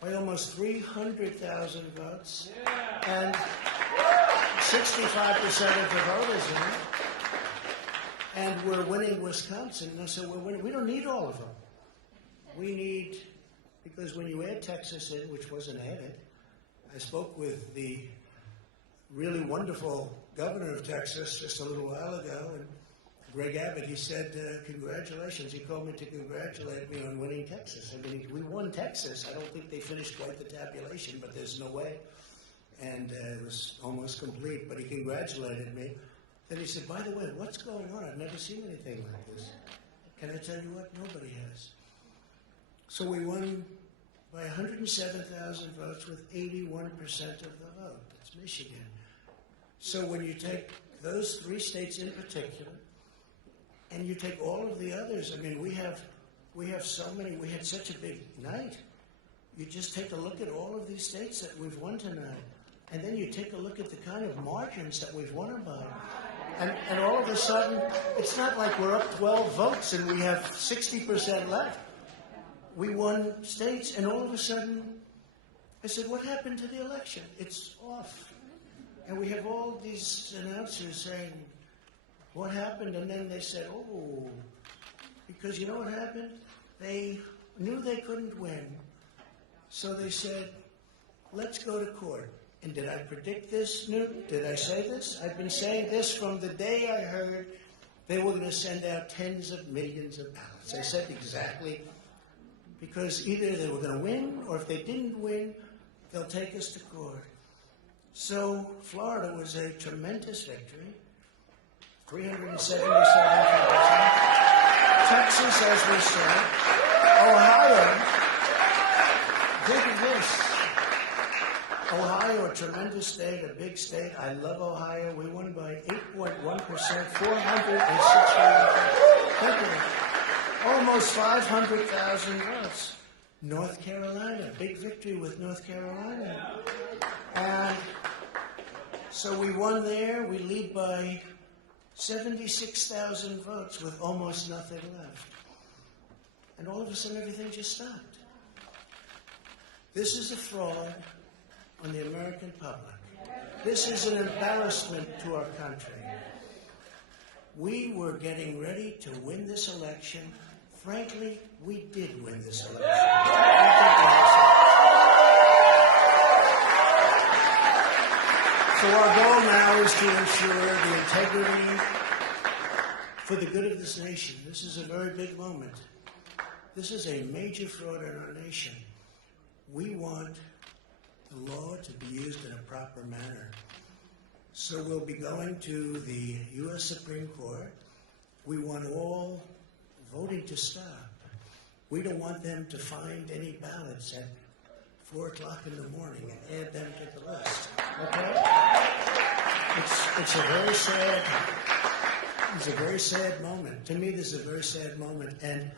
by almost 300,000 votes, and 65% of the voters in it. And we're winning Wisconsin. And so we're winning. We don't need all of them. We need, because when you add Texas in, which wasn't added, I spoke with the really wonderful governor of Texas just a little while ago, and Greg Abbott, he said, congratulations. He called me to congratulate me on winning Texas. I mean, we won Texas. I don't think they finished quite the tabulation, but there's no way. And it was almost complete, but he congratulated me. Then he said, by the way, what's going on? I've never seen anything like this. Can I tell you what? Nobody has. So we won by 107,000 votes with 81% of the vote. That's Michigan. So when you take those three states in particular, and you take all of the others, I mean, we have so many, we had such a big night. You just take a look at all of these states that we've won tonight, and then you take a look at the kind of margins that we've won by. And all of a sudden, it's not like we're up 12 votes and we have 60% left. We won states, and all of a sudden, I said, what happened to the election? It's off. And we have all these announcers saying, what happened? And then they said, oh, because you know what happened? They knew they couldn't win. So they said, let's go to court. And did I predict this, Newton? Did I say this? I've been saying this from the day I heard they were going to send out tens of millions of ballots. I said exactly, because either they were going to win, or if they didn't win, they'll take us to court. So Florida was a tremendous victory. 377,000. Texas, as we said. Ohio, think of this. Ohio, a tremendous state, a big state. I love Ohio. We won by 8.1%, 460,000. Almost 500,000 votes. North Carolina, big victory with North Carolina. And so we won there. We lead by 76,000 votes with almost nothing left. And all of a sudden, everything just stopped. This is a fraud on the American public. This is an embarrassment to our country. We were getting ready to win this election. Frankly, we did win this election. So our goal now is to ensure the integrity for the good of this nation. This is a very big moment. This is a major fraud in our nation. We want the law to be used in a proper manner. So we'll be going to the U.S. Supreme Court. We want all voting to stop. We don't want them to find any ballots at 4 o'clock in the morning and add them to the list. Okay? It's a very sad moment. To me, this is a very sad moment. And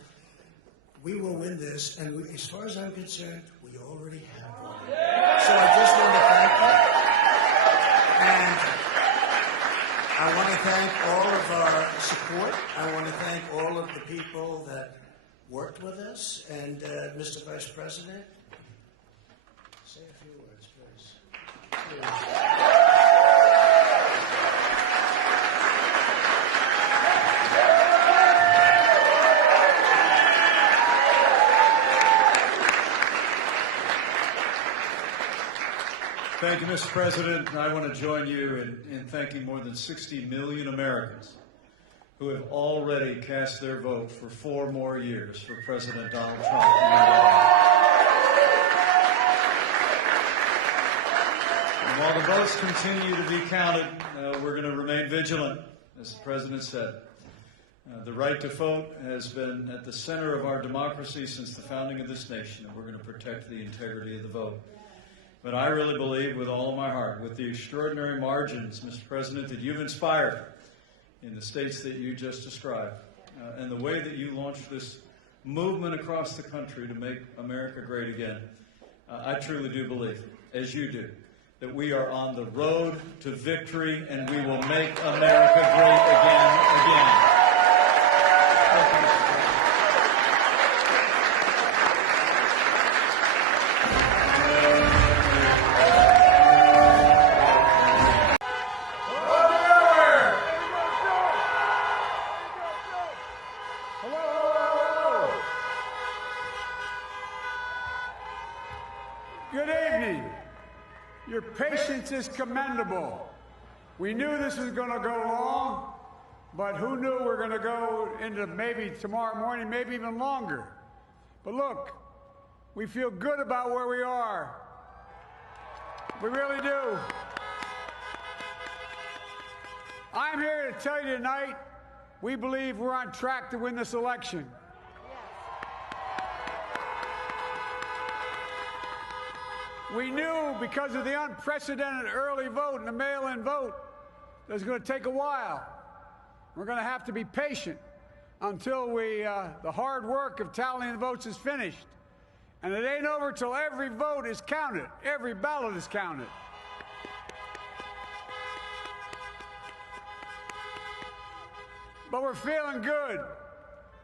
we will win this. And as far as I'm concerned, we already have won. So I just want to thank you. And I want to thank all of our support. I want to thank all of the people that worked with us. And Mr. Vice President, say a few words, please. Thank you, Mr. President. I want to join you in thanking more than 60 million Americans who have already cast their vote for 4 more years for President Donald Trump. And while the votes continue to be counted, we're going to remain vigilant, as the President said. The right to vote has been at the center of our democracy since the founding of this nation, and we're going to protect the integrity of the vote. But I really believe with all of my heart, with the extraordinary margins, Mr. President, that you've inspired in the states that you just described, and the way that you launched this movement across the country to make America great again, I truly do believe, as you do, that we are on the road to victory and we will make America great again. Thank you, Mr. President. Good evening. Your patience is commendable. We knew this was going to go long, but who knew we're going to go into maybe tomorrow morning, maybe even longer. But look, we feel good about where we are. We really do. I'm here to tell you tonight, we believe we're on track to win this election. We knew because of the unprecedented early vote and the mail-in vote that it was going to take a while. We're going to have to be patient until the hard work of tallying the votes is finished. And it ain't over till every vote is counted, every ballot is counted. But we're feeling good.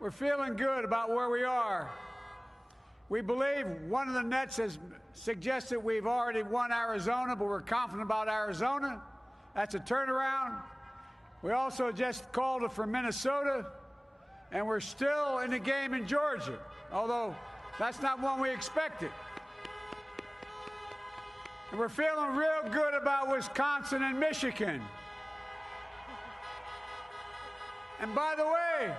We're feeling good about where we are. We believe one of the nets has suggested we've already won Arizona, but we're confident about Arizona. That's a turnaround. We also just called it for Minnesota, and we're still in the game in Georgia, although that's not one we expected. And we're feeling real good about Wisconsin and Michigan. And by the way,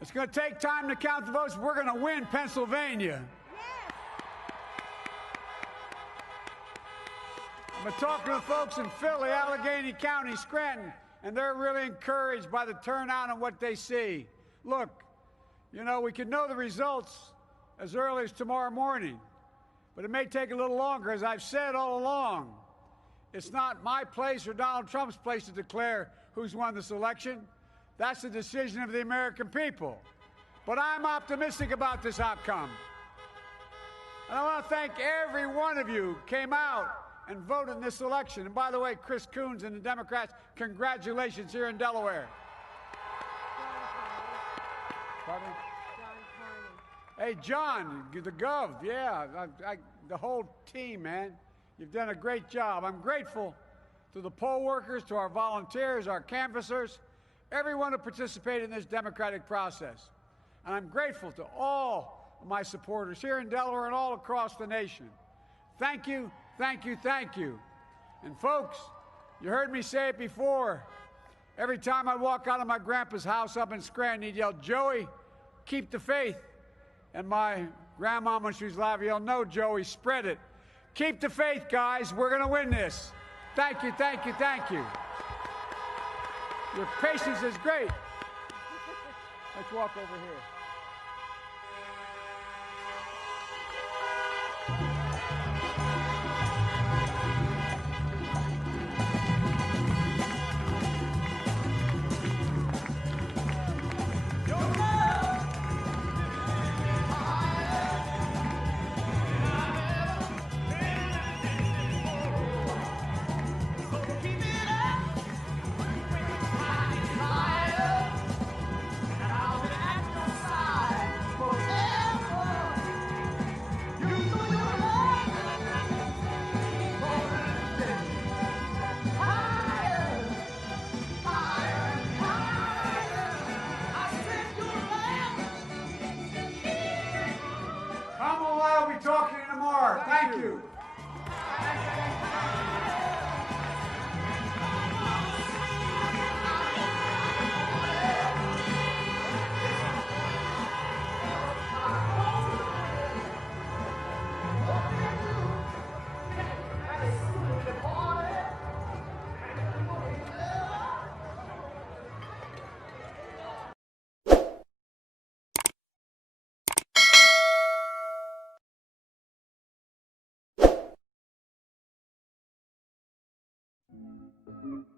it's going to take time to count the votes. We're going to win Pennsylvania. Yes. I've been talking to folks in Philly, Allegheny County, Scranton, and they're really encouraged by the turnout and what they see. Look, you know, we could know the results as early as tomorrow morning, but it may take a little longer. As I've said all along, it's not my place or Donald Trump's place to declare who's won this election. That's the decision of the American people. But I'm optimistic about this outcome. And I want to thank every one of you who came out and voted in this election. And by the way, Chris Coons and the Democrats, congratulations here in Delaware. Pardon? Hey, John, the Gov, yeah, the whole team, man. You've done a great job. I'm grateful to the poll workers, to our volunteers, our canvassers, everyone who participated in this democratic process. And I'm grateful to all of my supporters here in Delaware and all across the nation. Thank you, thank you, thank you. And folks, you heard me say it before. Every time I walk out of my grandpa's house up in Scranton, he'd yell, "Joey, keep the faith." And my grandma, when she was alive, yelled, "No, Joey, spread it. Keep the faith, guys. We're going to win this." Thank you, thank you, thank you. Your patience is great. Let's walk over here. I'll be talking to you tomorrow. Thank you. Thank you.